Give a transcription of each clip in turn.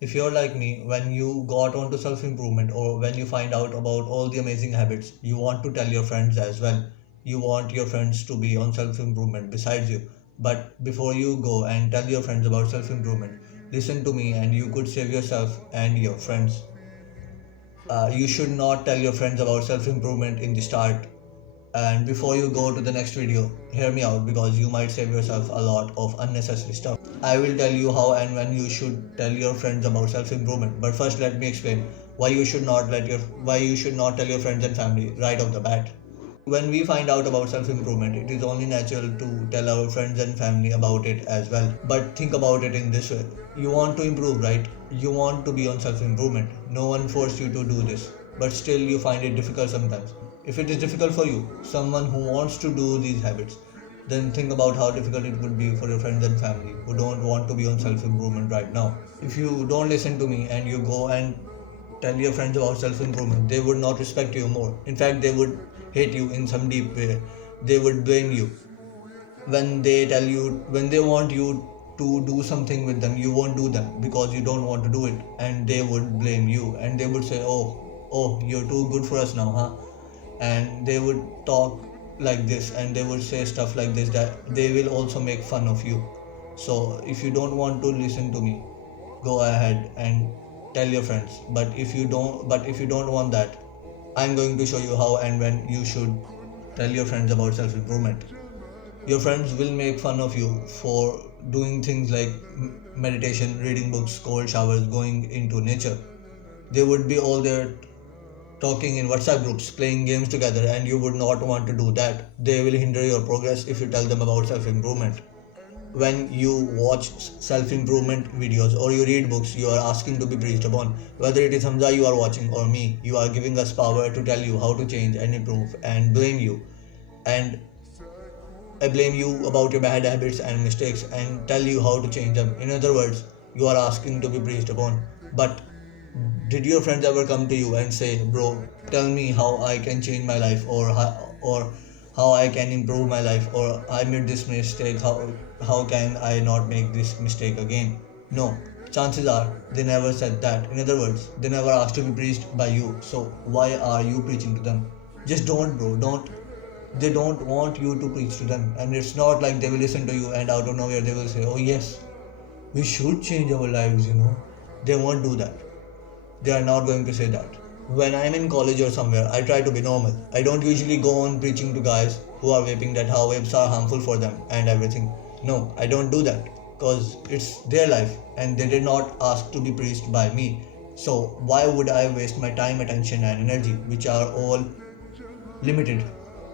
If you're like me, when you got onto self improvement or when you find out about all the amazing habits, you want to tell your friends as well. You want your friends to be on self improvement besides you. But before you go and tell your friends about self improvement, listen to me and you could save yourself and your friends. You should not tell your friends about self improvement in the start. And before you go to the next video, hear me out because you might save yourself a lot of unnecessary stuff. I will tell you how and when you should tell your friends about self improvement. But first let me explain why you should not tell your friends and family right off the bat. When we find out about self improvement, it is only natural to tell our friends and family about it as well. But think about it in this way: you want to improve, right? You want to be on self improvement. No one forced you to do this, but still you find it difficult sometimes. If it is difficult for you, someone who wants to do these habits, then think about how difficult it would be for your friends and family who don't want to be on self improvement right now. If you don't listen to me and you go and tell your friends about self improvement, they would not respect you more. In fact, they would hate you in some deep way. They would blame you. When they want you to do something with them, you won't do them because you don't want to do it. And they would blame you and they would say, oh, you're too good for us now, huh? And they would talk like this and they would say stuff like this that they will also make fun of you. So if you don't want to listen to me, go ahead and tell your friends. But if you don't want that, I'm going to show you how and when you should tell your friends about self improvement. Your friends will make fun of you for doing things like meditation, reading books, cold showers, going into nature. They would be all there talking in WhatsApp groups, playing games together, and you would not want to do that. They will hinder your progress if you tell them about self improvement. When you watch self improvement videos or you read books, you are asking to be preached upon. Whether it is Hamza you are watching or me, you are giving us power to tell you how to change and improve and blame you. And I blame you about your bad habits and mistakes and tell you how to change them. In other words, you are asking to be preached upon. But did your friends ever come to you and say, "Bro, tell me how I can change my life, or how I can improve my life, or I made this mistake, how can I not make this mistake again?" No, chances are they never said that. In other words, they never asked to be preached by you. So why are you preaching to them? Just don't, bro. Don't. They don't want you to preach to them, and it's not like they will listen to you and out of nowhere they will say, "Oh yes, we should change our lives." They won't do that. They are not going to say that. When I'm in college or somewhere, I try to be normal. I don't usually go on preaching to guys who are vaping that how vapes are harmful for them and everything. No, I don't do that because it's their life and they did not ask to be preached by me. So why would I waste my time, attention, and energy, which are all limited?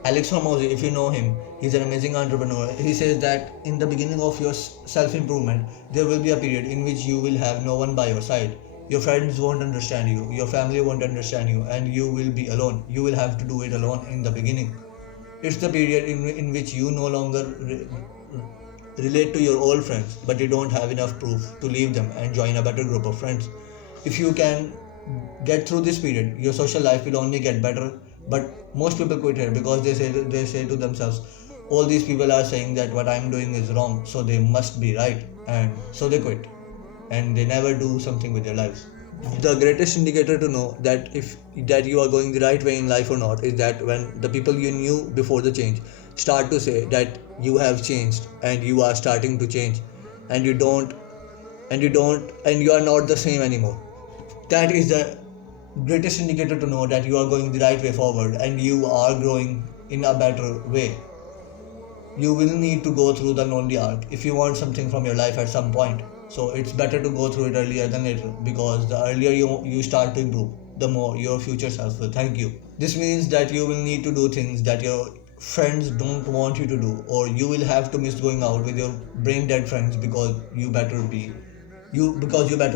Alex Hormozy, if you know him, he's an amazing entrepreneur. He says that in the beginning of your self improvement, there will be a period in which you will have no one by your side. Your friends won't understand you, your family won't understand you, and you will be alone. You will have to do it alone in the beginning. It's the period in which you no longer relate to your old friends, but you don't have enough proof to leave them and join a better group of friends. If you can get through this period, your social life will only get better. But most people quit here because they say to themselves, all these people are saying that what I'm doing is wrong, so they must be right, and so they quit, and they never do something with their lives. The greatest indicator to know that you are going the right way in life or not is that when the people you knew before the change start to say that you have changed and you are starting to change, and you are not the same anymore. That is the greatest indicator to know that you are going the right way forward and you are growing in a better way. You will need to go through the lonely arc if you want something from your life at some point. So it's better to go through it earlier than later, because the earlier you start to improve, the more your future self will thank you. This means that you will need to do things that your friends don't want you to do, or you will have to miss going out with your brain dead friends because you better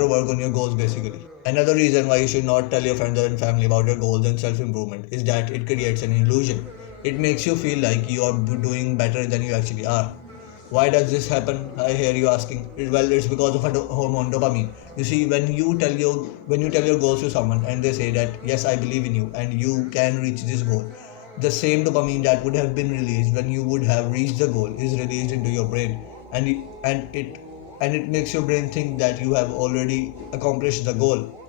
work on your goals basically. Another reason why you should not tell your friends and family about your goals and self improvement is that it creates an illusion. It makes you feel like you are doing better than you actually are. Why does this happen? I hear you asking. Well, it's because of a hormone dopamine. You see, when you tell your goals to someone and they say that yes, I believe in you and you can reach this goal, the same dopamine that would have been released when you would have reached the goal is released into your brain, and it and it makes your brain think that you have already accomplished the goal.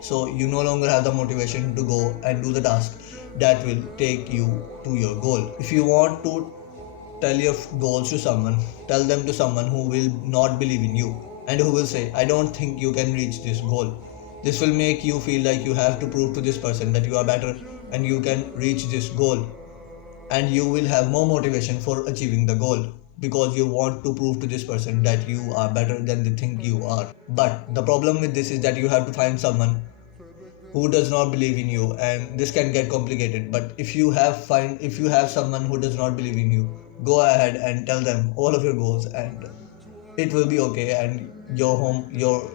So you no longer have the motivation to go and do the task that will take you to your goal. If you want to tell your goals to someone, tell them to someone who will not believe in you and who will say, I don't think you can reach this goal. This will make you feel like you have to prove to this person that you are better and you can reach this goal, and you will have more motivation for achieving the goal because you want to prove to this person that you are better than they think you are. But the problem with this is that you have to find someone who does not believe in you, and this can get complicated. But if you have someone who does not believe in you, go ahead and tell them all of your goals, and it will be okay, and your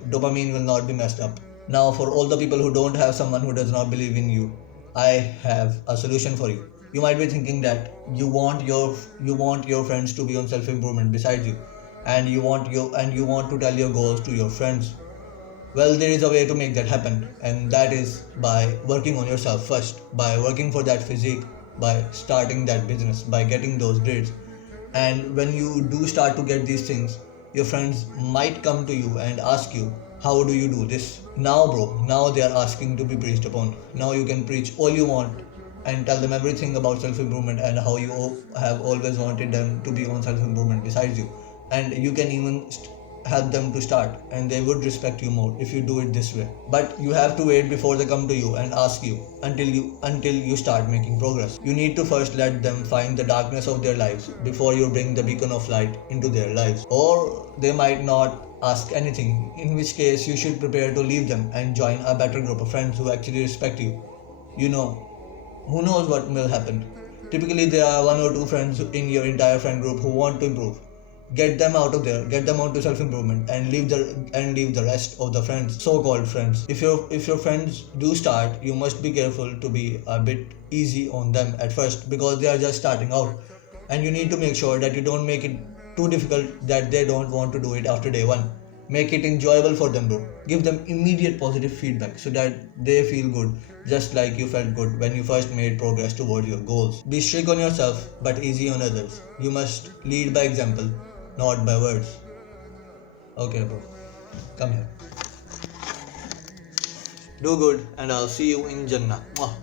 dopamine will not be messed up. Now, for all the people who don't have someone who does not believe in you, I have a solution for you. You might be thinking that you want your friends to be on self improvement beside you, and you want to tell your goals to your friends. Well, there is a way to make that happen, and that is by working on yourself first, by working for that physique, by starting that business, by getting those grades. And when you do start to get these things, your friends might come to you and ask you, how do you do this? Now, bro, now they are asking to be preached upon. Now you can preach all you want and tell them everything about self improvement and how you have always wanted them to be on self improvement besides you. And you can even help them to start, and they would respect you more if you do it this way. But you have to wait before they come to you and ask you until you start making progress. You need to first let them find the darkness of their lives before you bring the beacon of light into their lives. Or they might not ask anything, in which case you should prepare to leave them and join a better group of friends who actually respect you. You know, who knows what will happen. Typically, there are one or two friends in your entire friend group who want to improve. Get them out of there, get them out to self improvement, and leave the rest of the friends, so called friends. If your friends do start, you must be careful to be a bit easy on them at first because they are just starting out, and you need to make sure that you don't make it too difficult that they don't want to do it after day one. Make it enjoyable for them, bro. Give them immediate positive feedback so that they feel good, just like you felt good when you first made progress toward your goals. Be strict on yourself, but easy on others. You must lead by example, not by words. Okay, bro. Come here. Do good, and I'll see you in Jannah. Mwah.